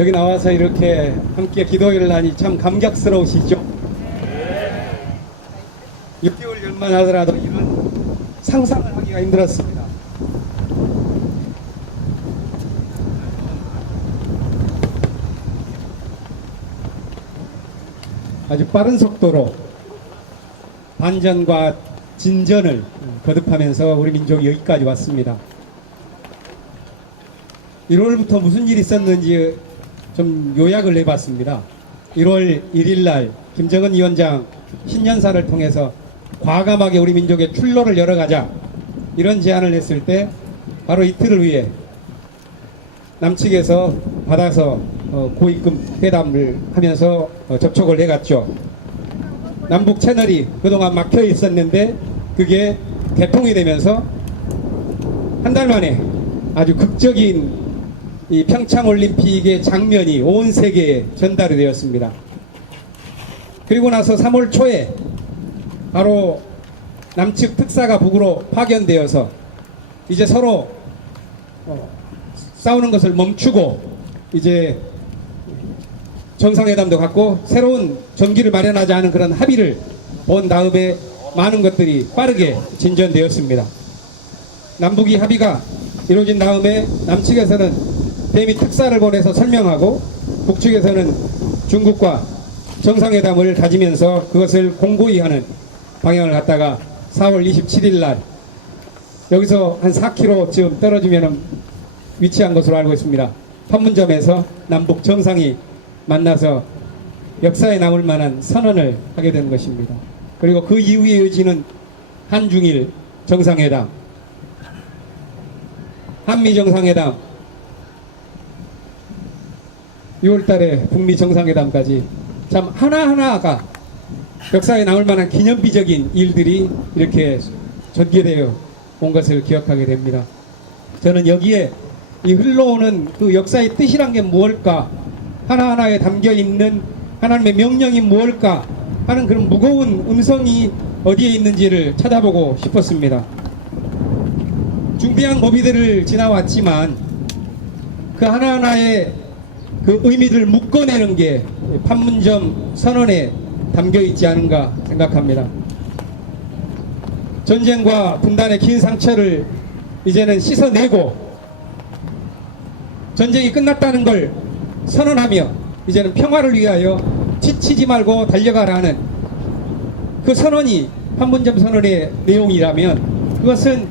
여기 나와서 이렇게 함께 기도회를 하니 참 감격스러우시죠? 6개월 전만 하더라도 이런 상상을 하기가 힘들었습니다. 아주 빠른 속도로 반전과 진전을 거듭하면서 우리 민족이 여기까지 왔습니다. 1월부터 무슨 일이 있었는지 좀 요약을 해봤습니다. 1월 1일 날 김정은 위원장 신년사를 통해서 과감하게 우리 민족의 출로를 열어가자 이런 제안을 했을 때 바로 이틀을 위해 남측에서 받아서 고위급 회담을 하면서 접촉을 해갔죠. 남북 채널이 그동안 막혀 있었는데 그게 개통이 되면서 한 달 만에 아주 극적인 이 평창올림픽의 장면이 온 세계에 전달이 되었습니다. 그리고 나서 3월 초에 바로 남측 특사가 북으로 파견되어서 이제 서로 싸우는 것을 멈추고 이제 정상회담도 갖고 새로운 전기를 마련하자 하는 그런 합의를 본 다음에 많은 것들이 빠르게 진전되었습니다. 남북이 합의가 이루어진 다음에 남측에서는 대미 특사를 보내서 설명하고 북측에서는 중국과 정상회담을 다지면서 그것을 공고히 하는 방향을 갖다가 4월 27일 날 여기서 한 4km쯤 떨어지면 위치한 것으로 알고 있습니다. 판문점에서 남북 정상이 만나서 역사에 남을 만한 선언을 하게 된 것입니다. 그리고 그 이후에 이어지는 한중일 정상회담, 한미 정상회담, 6월달에 북미 정상회담까지 참 하나하나가 역사에 남을 만한 기념비적인 일들이 이렇게 전개되어 온 것을 기억하게 됩니다. 저는 여기에 이 흘러오는 그 역사의 뜻이란 게 무엇일까, 하나하나에 담겨있는 하나님의 명령이 무엇일까 하는 그런 무거운 음성이 어디에 있는지를 찾아보고 싶었습니다. 중대한 고비들을 지나왔지만 그 하나하나의 그 의미들을 묶어내는 게 판문점 선언에 담겨있지 않은가 생각합니다. 전쟁과 분단의 긴 상처를 이제는 씻어내고 전쟁이 끝났다는 걸 선언하며 이제는 평화를 위하여 지치지 말고 달려가라는 그 선언이 판문점 선언의 내용이라면 그것은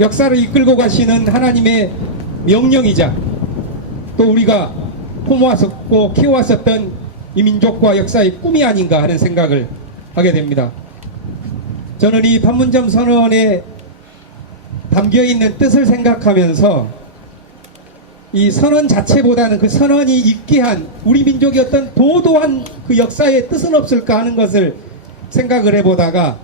역사를 이끌고 가시는 하나님의 명령이자 또 우리가 품어왔었고 키워왔었던 이 민족과 역사의 꿈이 아닌가 하는 생각을 하게 됩니다. 저는 이 판문점 선언에 담겨있는 뜻을 생각하면서 이 선언 자체보다는 그 선언이 있게 한 우리 민족의 어떤 도도한 그 역사의 뜻은 없을까 하는 것을 생각을 해보다가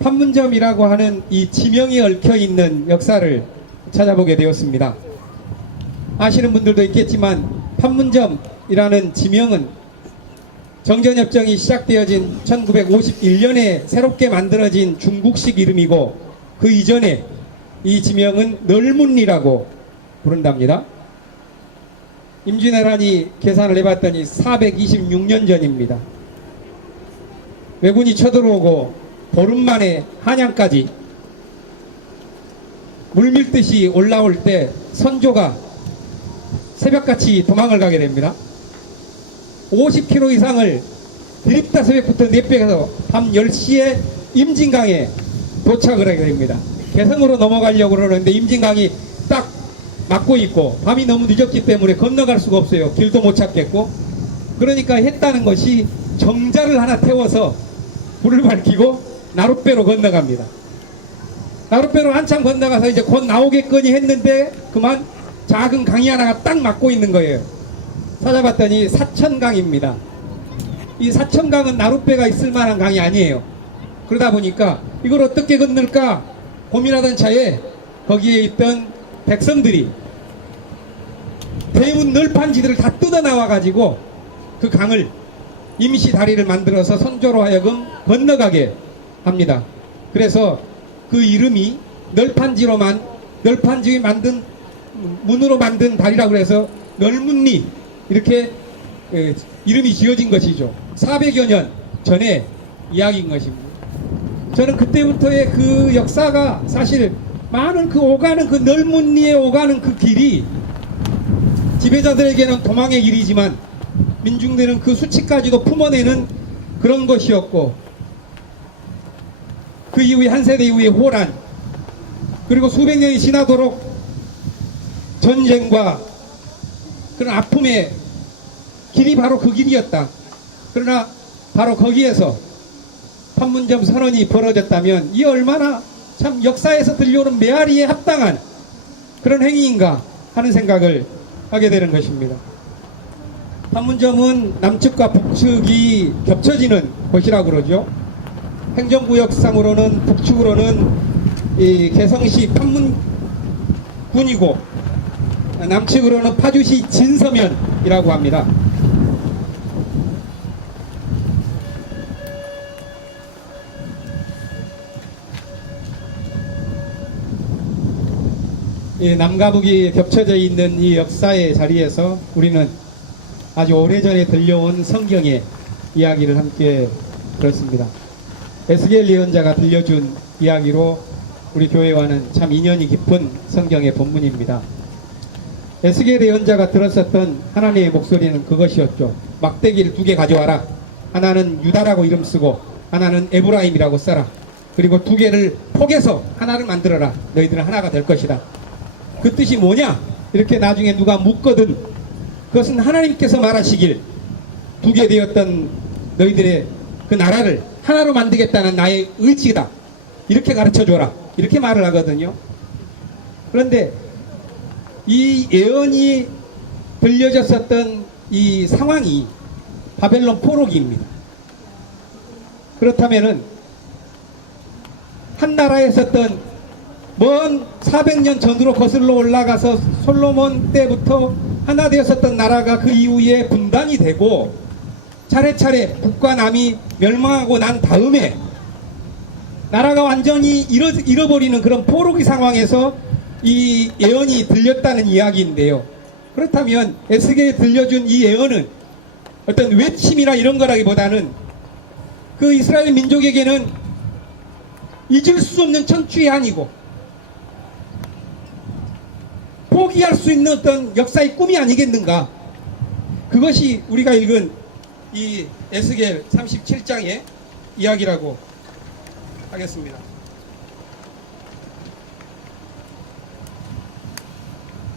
판문점이라고 하는 이 지명이 얽혀있는 역사를 찾아보게 되었습니다. 아시는 분들도 있겠지만 판문점이라는 지명은 정전협정이 시작되어진 1951년에 새롭게 만들어진 중국식 이름이고 그 이전에 이 지명은 널문리라고 부른답니다. 임진왜란이 계산을 해봤더니 426년 전입니다. 왜군이 쳐들어오고 보름 만에 한양까지 물밀듯이 올라올 때 선조가 새벽같이 도망을 가게 됩니다. 50km 이상을 드립다 새벽부터 내빼서 밤 10시에 임진강에 도착을 하게 됩니다. 개성으로 넘어가려고 그러는데 임진강이 딱 막고 있고 밤이 너무 늦었기 때문에 건너갈 수가 없어요. 길도 못 찾겠고. 그러니까 했다는 것이 정자를 하나 태워서 불을 밝히고 나룻배로 건너갑니다. 나룻배로 한참 건너가서 이제 곧 나오겠거니 했는데 그만 작은 강이 하나가 딱 막고 있는 거예요. 찾아봤더니 사천강입니다. 이 사천강은 나룻배가 있을 만한 강이 아니에요. 그러다 보니까 이걸 어떻게 건널까 고민하던 차에 거기에 있던 백성들이 대문 널판지들을 다 뜯어 나와 가지고 그 강을 임시 다리를 만들어서 선조로 하여금 건너가게 합니다. 그래서 그 이름이 널판지 만든 문으로 만든 다리라고 해서 널문리 이렇게 이름이 지어진 것이죠. 400여 년 전에 이야기인 것입니다. 저는 그때부터의 그 역사가 사실 많은 그 오가는 그 넓은 리에 오가는 그 길이 지배자들에게는 도망의 길이지만 민중들은 그 수치까지도 품어내는 그런 것이었고, 그 이후에 한 세대 이후에 호란, 그리고 수백 년이 지나도록 전쟁과 그런 아픔의 길이 바로 그 길이었다. 그러나 바로 거기에서 판문점 선언이 벌어졌다면 이 얼마나 참 역사에서 들려오는 메아리에 합당한 그런 행위인가 하는 생각을 하게 되는 것입니다. 판문점은 남측과 북측이 겹쳐지는 곳이라고 그러죠. 행정구역상으로는 북측으로는 이 개성시 판문군이고 남측으로는 파주시 진서면이라고 합니다. 이 남과 북이 겹쳐져 있는 이 역사의 자리에서 우리는 아주 오래전에 들려온 성경의 이야기를 함께 들었습니다. 에스겔 예언자가 들려준 이야기로 우리 교회와는 참 인연이 깊은 성경의 본문입니다. 에스겔 예언자가 들었었던 하나님의 목소리는 그것이었죠. 막대기를 2개 가져와라. 하나는 유다라고 이름 쓰고 하나는 에브라임이라고 써라. 그리고 2개를 포개서 하나를 만들어라. 너희들은 하나가 될 것이다. 그 뜻이 뭐냐? 이렇게 나중에 누가 묻거든 그것은 하나님께서 말하시길 2개 되었던 너희들의 그 나라를 하나로 만들겠다는 나의 의지다. 이렇게 가르쳐줘라. 이렇게 말을 하거든요. 그런데 이 예언이 들려졌었던 이 상황이 바벨론 포로기입니다. 그렇다면은 한 나라에 있었던 먼 400년 전으로 거슬러 올라가서 솔로몬 때부터 하나 되었었던 나라가 그 이후에 분단이 되고 차례차례 북과 남이 멸망하고 난 다음에 나라가 완전히 잃어버리는 그런 포로기 상황에서 이 예언이 들렸다는 이야기인데요. 그렇다면 에스겔에 들려준 이 예언은 어떤 외침이나 이런 거라기보다는 그 이스라엘 민족에게는 잊을 수 없는 천추의 한이고 포기할 수 있는 어떤 역사의 꿈이 아니겠는가. 그것이 우리가 읽은 이 에스겔 37장의 이야기라고 하겠습니다.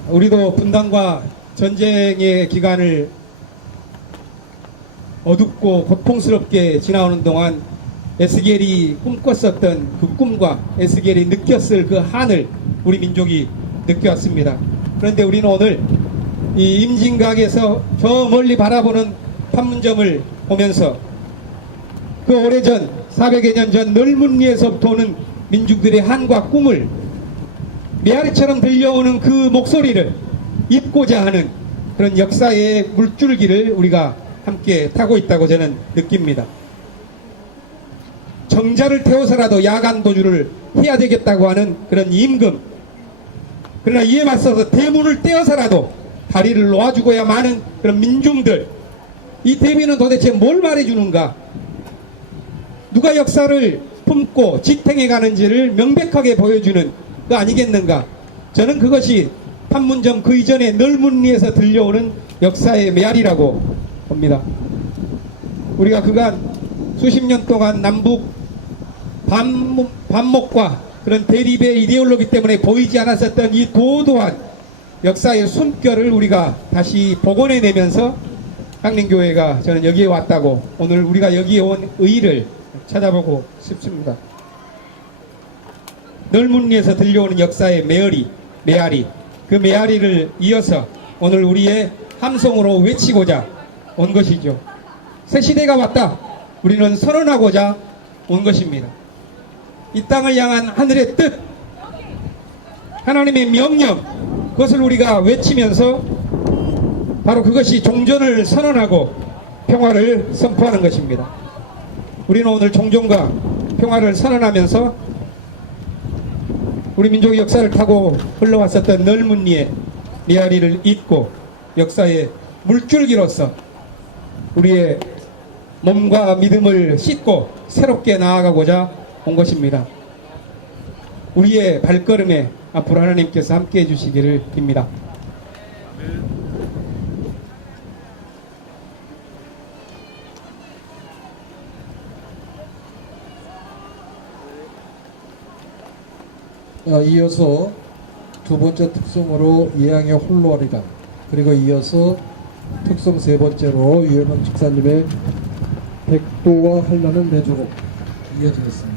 우리도 분단과 전쟁의 기간을 어둡고 고통스럽게 지나오는 동안 에스겔이 꿈꿨었던 그 꿈과 에스겔이 느꼈을 그 한을 우리 민족이 느껴왔습니다. 그런데 우리는 오늘 이 임진각에서 저 멀리 바라보는 판문점을 보면서 그 오래전 400여 년 전 넓은 리에서부터 오는 민중들의 한과 꿈을 메아리처럼 들려오는 그 목소리를 잇고자 하는 그런 역사의 물줄기를 우리가 함께 타고 있다고 저는 느낍니다. 정자를 태워서라도 야간 도주를 해야 되겠다고 하는 그런 임금, 그러나 이에 맞서서 대문을 떼어서라도 다리를 놓아주고야 마는 그런 민중들, 이 대비는 도대체 뭘 말해주는가? 누가 역사를 품고 지탱해 가는지를 명백하게 보여주는 거 아니겠는가? 저는 그것이 판문점 그 이전의 넓은 리에서 들려오는 역사의 메아리라고 봅니다. 우리가 그간 수십 년 동안 남북 반목과 그런 대립의 이데올로기 때문에 보이지 않았었던 이 도도한 역사의 숨결을 우리가 다시 복원해내면서 강림교회가 저는 여기에 왔다고, 오늘 우리가 여기에 온 의의를 찾아보고 싶습니다. 넓은 리에서 들려오는 역사의 메아리, 그 메아리를 이어서 오늘 우리의 함성으로 외치고자 온 것이죠. 새 시대가 왔다. 우리는 선언하고자 온 것입니다. 이 땅을 향한 하늘의 뜻, 하나님의 명령, 그것을 우리가 외치면서 바로 그것이 종전을 선언하고 평화를 선포하는 것입니다. 우리는 오늘 종전과 평화를 선언하면서 우리 민족의 역사를 타고 흘러왔었던 넓은 리의 메아리를 잇고 역사의 물줄기로서 우리의 몸과 믿음을 씻고 새롭게 나아가고자 온 것입니다. 우리의 발걸음에 앞으로 하나님께서 함께 해주시기를 빕니다. 이어서 두 번째 특송으로 예양의 홀로하리라, 그리고 이어서 특송 세 번째로 유현원 집사님의 백도와 한란은 내 조국 이어지겠습니다.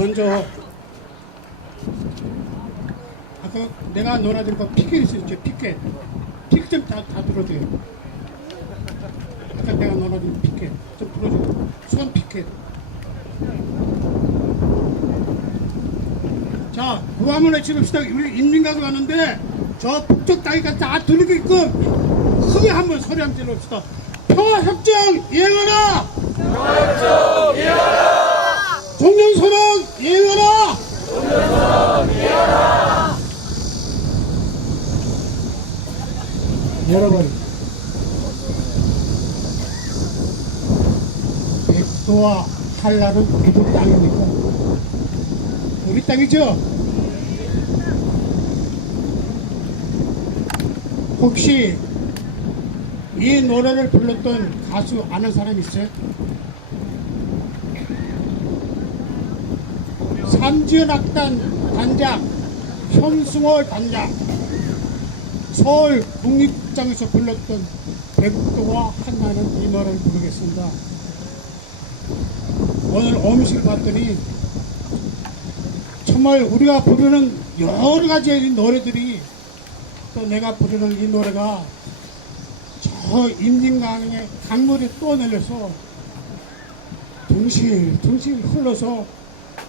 먼저 아까 내가 놀아드린 거 피켓 있었죠. 피켓 좀 다 들어줘요. 아까 내가 놀아드린 피켓 좀 들어줘요. 손 피켓. 자, 구하문 외치읍시다. 우리 인민가구 가는데 저 북쪽 땅이가 다 들리게끔 크게 한번 소리 한번 질러봅시다. 평화협정 이행하라! 평화협정 이행하라! 종전선언 이행하라! 종전선언 이행하라! 여러분, 백도와 한라는 누구 땅입니까? 우리 땅이죠? 혹시 이 노래를 불렀던 가수 아는 사람 있어요? 삼지연악단 단장 현승호 단장 서울 국립극장에서 불렀던 백도와 한나는 이 노래를 부르겠습니다. 오늘 음식을 봤더니 정말 우리가 부르는 여러 가지의 노래들이 또 내가 부르는 이 노래가 저 임진강의 강물이 떠내려서 둥실 흘러서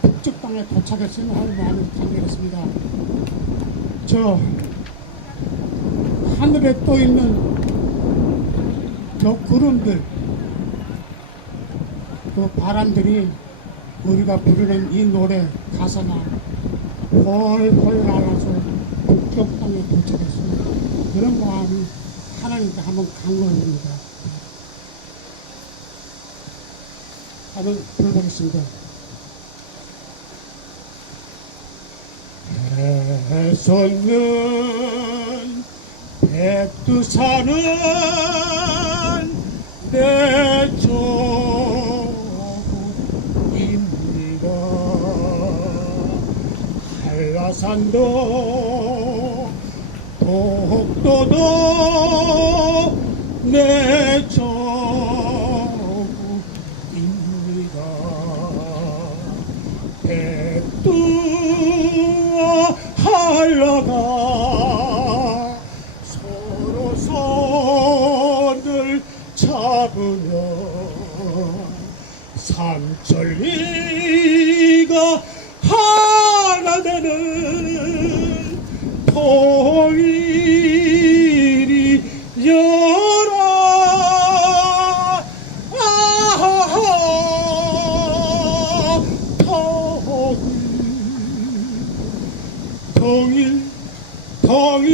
북쪽 땅에 도착했으면 하는 마음이 담겼습니다. 저 하늘에 떠 있는 저 구름들, 그 바람들이 우리가 부르는 이 노래 가사가 헐헐 날아서 북쪽 땅에 도착했습니다. 그런 마음이 하나님께 한번 간구합니다. 한번 불러보겠습니다. 해솟는 백두산은 내 조국입니다. 한라산도 독도도 내 조국입니다. 백두와 한라가 서로 손을 잡으며 삼천리가 하나 되는 통일이 여라. 아하하 통일이여라.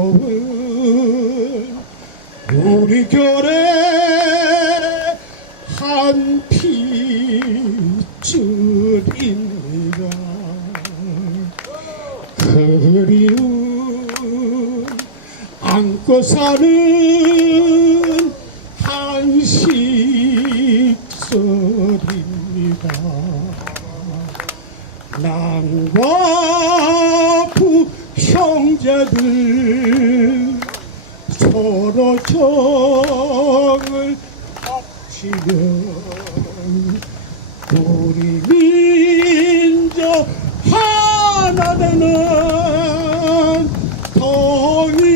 슬기로운 우리 결의 한 핏줄입니다. 그리움 안고 사는 한 식설입니다. 남과 북 형제들 서로 정을 합치면 우리 민족 하나 되는 통일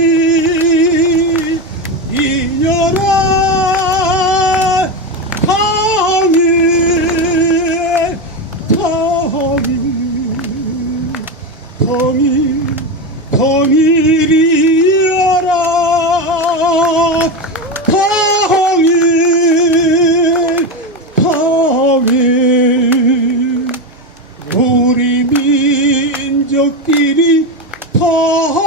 이여라. 통일이여라. 통일 우리 민족끼리 통일.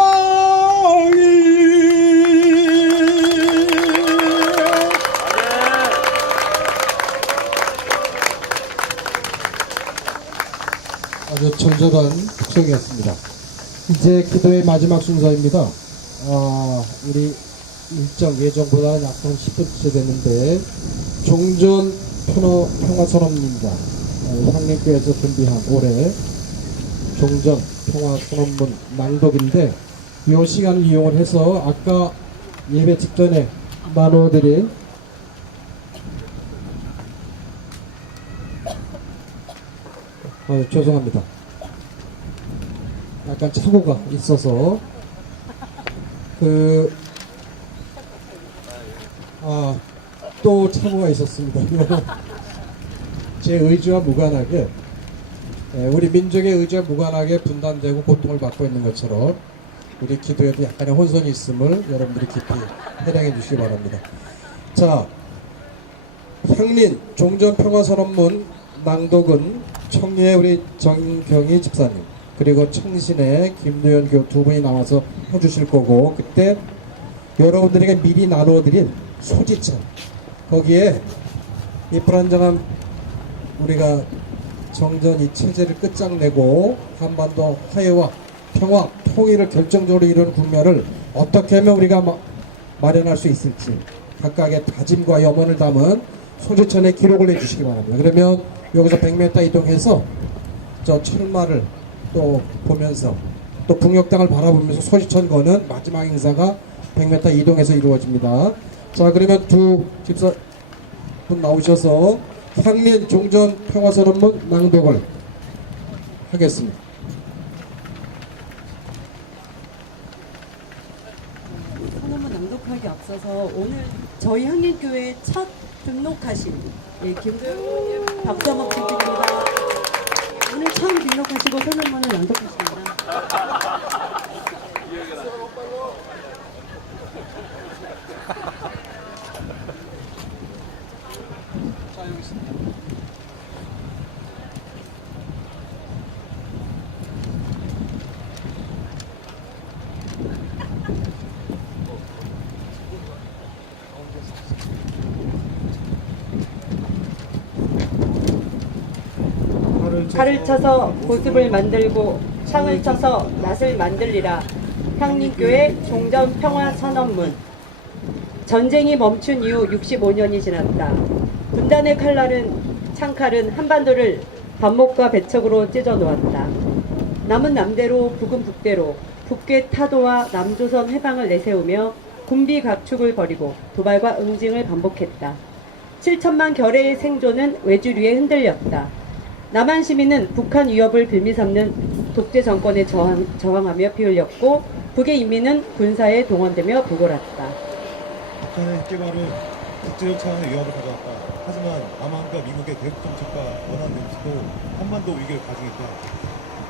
아주 청정한 특성이었습니다. 이제 기도의 마지막 순서입니다. 우리 일정 예정보다는 약간 10분째 됐는데 종전 평화선언입니다. 향림교에서 준비한 올해 종전 평화선언문 낭독인데 이 시간을 이용을 해서 아까 예배 직전에 나누어드린 죄송합니다. 약간 착오가 있어서 또 착오가 있었습니다. 제 의지와 무관하게 우리 민족의 의지와 무관하게 분단되고 고통을 받고 있는 것처럼 우리 기도에도 약간의 혼선이 있음을 여러분들이 깊이 해당해 주시기 바랍니다. 자, 향린 종전평화선언문 낭독은 청리의 우리 정경희 집사님 그리고 청신의 김도현 교우 두 분이 나와서 해주실 거고, 그때 여러분들에게 미리 나누어드린 소지천, 거기에 이 불안정한 우리가 정전 이 체제를 끝장내고 한반도 화해와 평화, 통일을 결정적으로 이루는 국면을 어떻게 하면 우리가 마련할 수 있을지 각각의 다짐과 염원을 담은 소지천의 기록을 해주시기 바랍니다. 그러면 여기서 100m 이동해서 저 철마를 또 보면서 또 북녘땅을 바라보면서 소지천 거는 마지막 행사가 100m 이동해서 이루어집니다. 자, 그러면 두 집사분 나오셔서 향린 종전 평화선언문 낭독을 하겠습니다. 선언문 낭독하기 앞서서 오늘 저희 향림교회 첫 등록하신 김도영 의원님 박수 한번 부탁드립니다. 오늘 처음 등록하시고 선언문을 낭독하십니다. 칼을 쳐서 보습을 만들고 창을 쳐서 낫을 만들리라. 향림교회 종전평화선언문. 전쟁이 멈춘 이후 65년이 지났다. 분단의 창칼은 한반도를 반목과 배척으로 찢어 놓았다. 남은 남대로 북은 북대로 북괴 타도와 남조선 해방을 내세우며 군비 각축을 벌이고 도발과 응징을 반복했다. 7천만 결의의 생존은 외주류에 흔들렸다. 남한 시민은 북한 위협을 빌미삼는 독재 정권에 저항하며 피 흘렸고, 북의 인민은 군사에 동원되며 보궐했다. 북한의 핵개발은 국제적 차원의 위협을 가져왔다. 하지만 남한과 미국의 대북 정책과 원한 능지도 한반도 위기를 가중했다.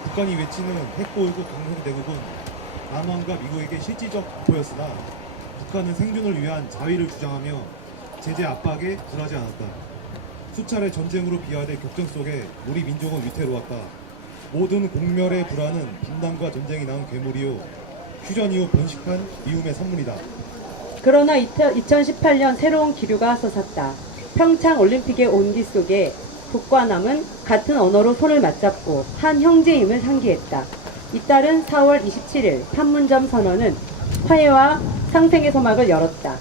북한이 외치는 핵보유국 동맹대국은 남한과 미국에게 실질적 목표였으나 북한은 생존을 위한 자위를 주장하며 제재 압박에 굴하지 않았다. 수차례 전쟁으로 비화될 격전 속에 우리 민족은 위태로웠다. 모든 공멸의 불안은 분단과 전쟁이 낳은 괴물이요 휴전 이후 번식한 미움의 산물이다. 그러나 2018년 새로운 기류가 솟았다. 평창 올림픽의 온기 속에 북과 남은 같은 언어로 손을 맞잡고 한 형제임을 상기했다. 이따른 4월 27일 판문점 선언은 화해와 상생의 소막을 열었다.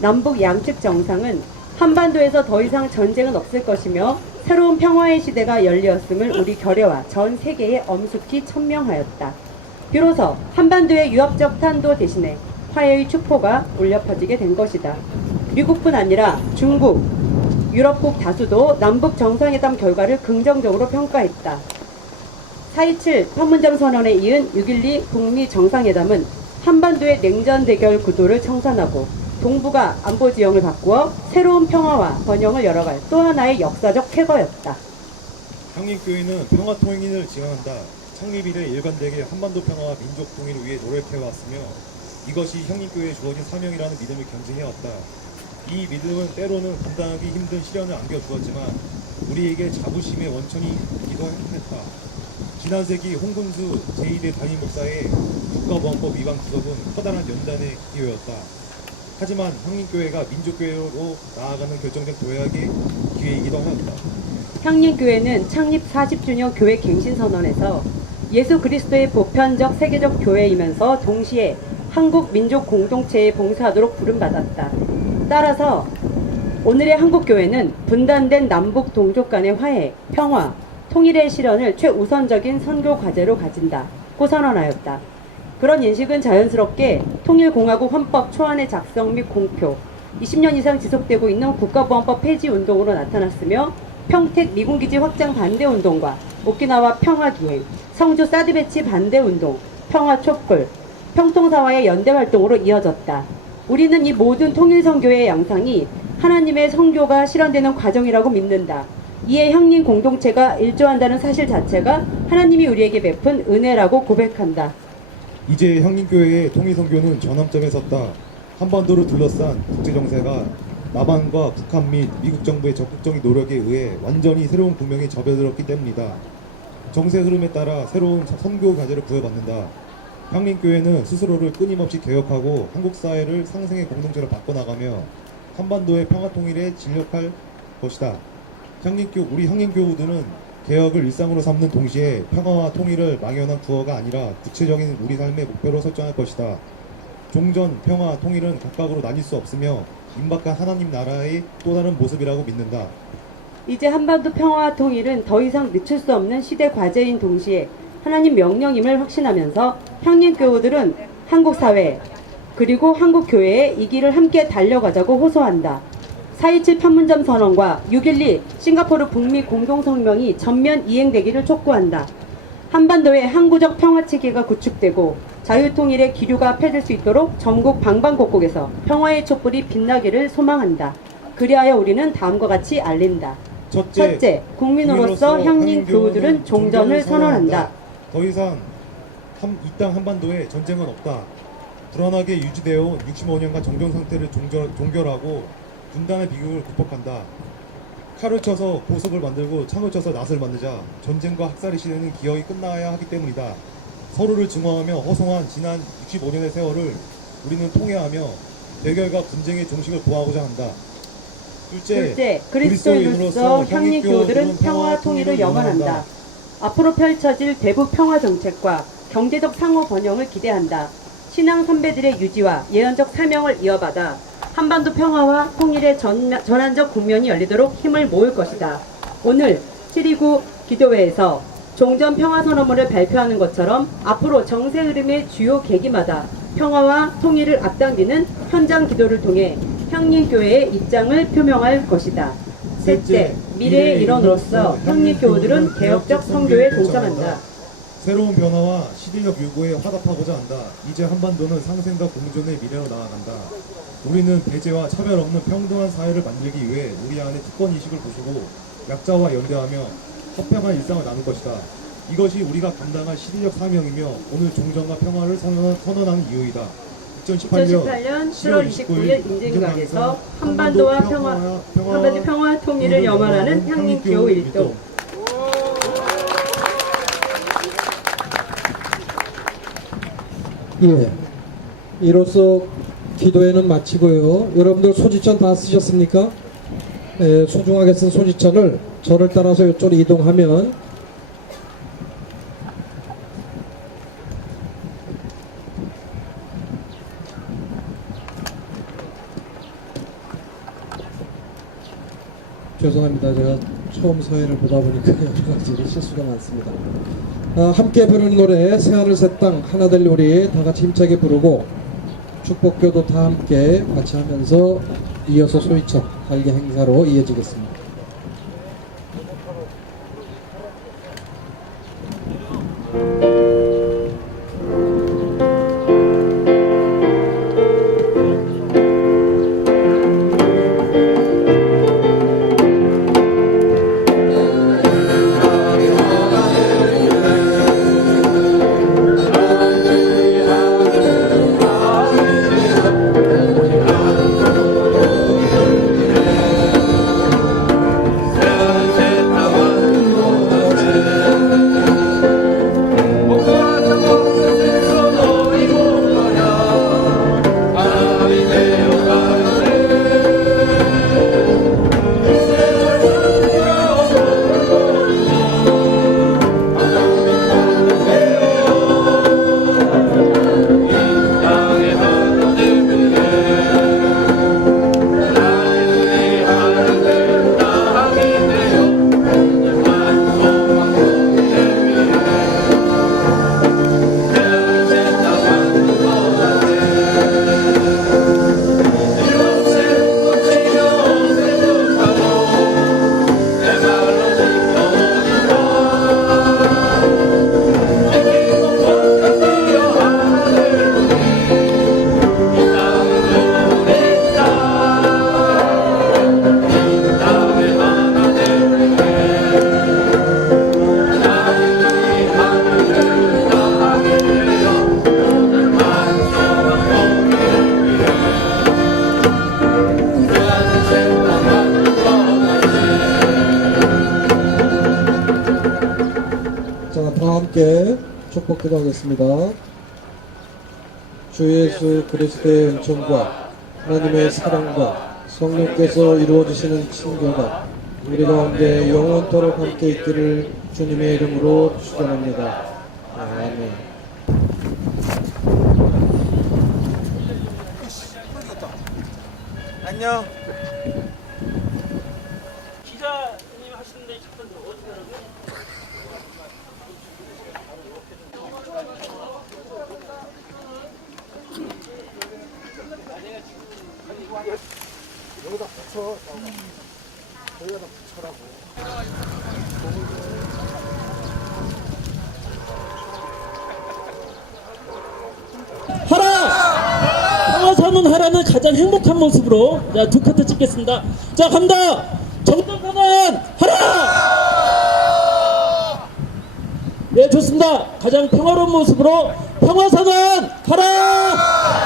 남북 양측 정상은 한반도에서 더 이상 전쟁은 없을 것이며 새로운 평화의 시대가 열렸음을 우리 결의와 전 세계에 엄숙히 천명하였다. 비로소 한반도의 유합적 탄도 대신에 화해의 축포가 울려 퍼지게 된 것이다. 미국뿐 아니라 중국, 유럽국 다수도 남북 정상회담 결과를 긍정적으로 평가했다. 4.27 판문점 선언에 이은 6.12 북미 정상회담은 한반도의 냉전 대결 구도를 청산하고 동북아 안보 지형을 바꾸어 새로운 평화와 번영을 열어갈 또 하나의 역사적 쾌거였다. 향림교회는 평화 통일을 지향한다. 창립 이래 일관되게 한반도 평화와 민족 통일을 위해 노력해왔으며 이것이 향림교회에 주어진 사명이라는 믿음을 견지해왔다. 이 믿음은 때로는 감당하기 힘든 시련을 안겨주었지만 우리에게 자부심의 원천이기도 했다. 지난 세기 홍근수 제2대 담임 목사의 국가보안법 위반 구속은 커다란 연단의 기회였다. 하지만 향림교회가 민족교회로 나아가는 결정적 도약의 기회이기도 하였다. 향림교회는 창립 40주년 교회 갱신선언에서 예수 그리스도의 보편적 세계적 교회이면서 동시에 한국 민족 공동체에 봉사하도록 부름받았다. 따라서 오늘의 한국교회는 분단된 남북 동족 간의 화해, 평화, 통일의 실현을 최우선적인 선교 과제로 가진다고 선언하였다. 그런 인식은 자연스럽게 통일공화국 헌법 초안의 작성 및 공표, 20년 이상 지속되고 있는 국가보안법 폐지 운동으로 나타났으며 평택 미군기지 확장 반대 운동과 오키나와 평화기행, 성주 사드 배치 반대 운동, 평화촛불, 평통사와의 연대 활동으로 이어졌다. 우리는 이 모든 통일선교의 양상이 하나님의 선교가 실현되는 과정이라고 믿는다. 이에 형님 공동체가 일조한다는 사실 자체가 하나님이 우리에게 베푼 은혜라고 고백한다. 이제 향림교회의 통일선교는 전환점에 섰다. 한반도를 둘러싼 국제정세가 남한과 북한 및 미국 정부의 적극적인 노력에 의해 완전히 새로운 국면에 접어들었기 때문이다. 정세 흐름에 따라 새로운 선교 과제를 부여받는다. 향림교회는 스스로를 끊임없이 개혁하고 한국 사회를 상생의 공동체로 바꿔나가며 한반도의 평화통일에尽力할 것이다. 우리 향림교우들은 개혁을 일상으로 삼는 동시에 평화와 통일을 막연한 구호가 아니라 구체적인 우리 삶의 목표로 설정할 것이다. 종전, 평화, 통일은 각각으로 나뉠 수 없으며 임박한 하나님 나라의 또 다른 모습이라고 믿는다. 이제 한반도 평화와 통일은 더 이상 늦출 수 없는 시대 과제인 동시에 하나님 명령임을 확신하면서 형님교우들은 한국 사회 그리고 한국 교회에 이 길을 함께 달려가자고 호소한다. 4.27 판문점 선언과 6.12 싱가포르 북미 공동성명이 전면 이행되기를 촉구한다. 한반도의 항구적 평화체계가 구축되고 자유통일의 기류가 펴질 수 있도록 전국 방방곡곡에서 평화의 촛불이 빛나기를 소망한다. 그리하여 우리는 다음과 같이 알린다. 첫째, 국민으로서 형님 교우들은 종전을 선언한다. 더 이상 이 땅 한반도에 전쟁은 없다. 불안하게 유지되어 온 65년간 정전 상태를 종결하고 분단의 비극을 극복한다. 칼을 쳐서 보석을 만들고 창을 쳐서 낫을 만들자. 전쟁과 학살의 시대는 기어이 끝나야 하기 때문이다. 서로를 증오하며 허송한 지난 65년의 세월을 우리는 통회하며 대결과 분쟁의 종식을 보호하고자 한다. 둘째, 그리스도인으로서 형님 교우들은 평화와 통일을 염원한다. 앞으로 펼쳐질 대북 평화 정책과 경제적 상호 번영을 기대한다. 신앙 선배들의 유지와 예언적 사명을 이어받아 한반도 평화와 통일의 전환적 국면이 열리도록 힘을 모을 것이다. 오늘 7.29 기도회에서 종전 평화 선언문을 발표하는 것처럼 앞으로 정세 흐름의 주요 계기마다 평화와 통일을 앞당기는 현장 기도를 통해 향림교회의 입장을 표명할 것이다. 셋째, 미래의 일원으로서 향림교우들은 개혁적 선교에 동참한다. 새로운 변화와 시대적 요구에 화답하고자 한다. 이제 한반도는 상생과 공존의 미래로 나아간다. 우리는 배제와 차별 없는 평등한 사회를 만들기 위해 우리 안에 특권의식을 부수고 약자와 연대하며 화평한 일상을 나눌 것이다. 이것이 우리가 감당할 시대적 사명이며 오늘 종전과 평화를 선언하는 이유이다. 2018년 7월 29일 인증각에서 한반도와 한반도 평화 통일을 염원하는 향림교우 일동. 예. 이로써 기도회는 마치고요. 여러분들 소지천 다 쓰셨습니까? 예, 소중하게 쓴 소지천을 저를 따라서 이쪽으로 이동하면 죄송합니다. 제가 처음 사회를 보다 보니까 여러 가지 실수가 많습니다. 함께 부르는 노래 새하늘 새 땅 하나 될 우리 다 같이 힘차게 부르고 축복교도 다 함께 같이 하면서 이어서 소위천 달기 행사로 이어지겠습니다. 축복 기도하겠습니다. 주 예수 그리스도의 은총과 하나님의 사랑과 성령께서 이루어지시는 친교가 우리 가운데 영원토록 함께 있기를 주님의 이름으로 축원합니다. 아멘. 안녕. 기자님 하시는데 잠깐 어떻게 하라고요? 하라! 평화사는 하라는 가장 행복한 모습으로 자, 두 카트 찍겠습니다. 자, 갑니다. 정당선언 하라! 네, 좋습니다. 가장 평화로운 모습으로 평화선언 하라!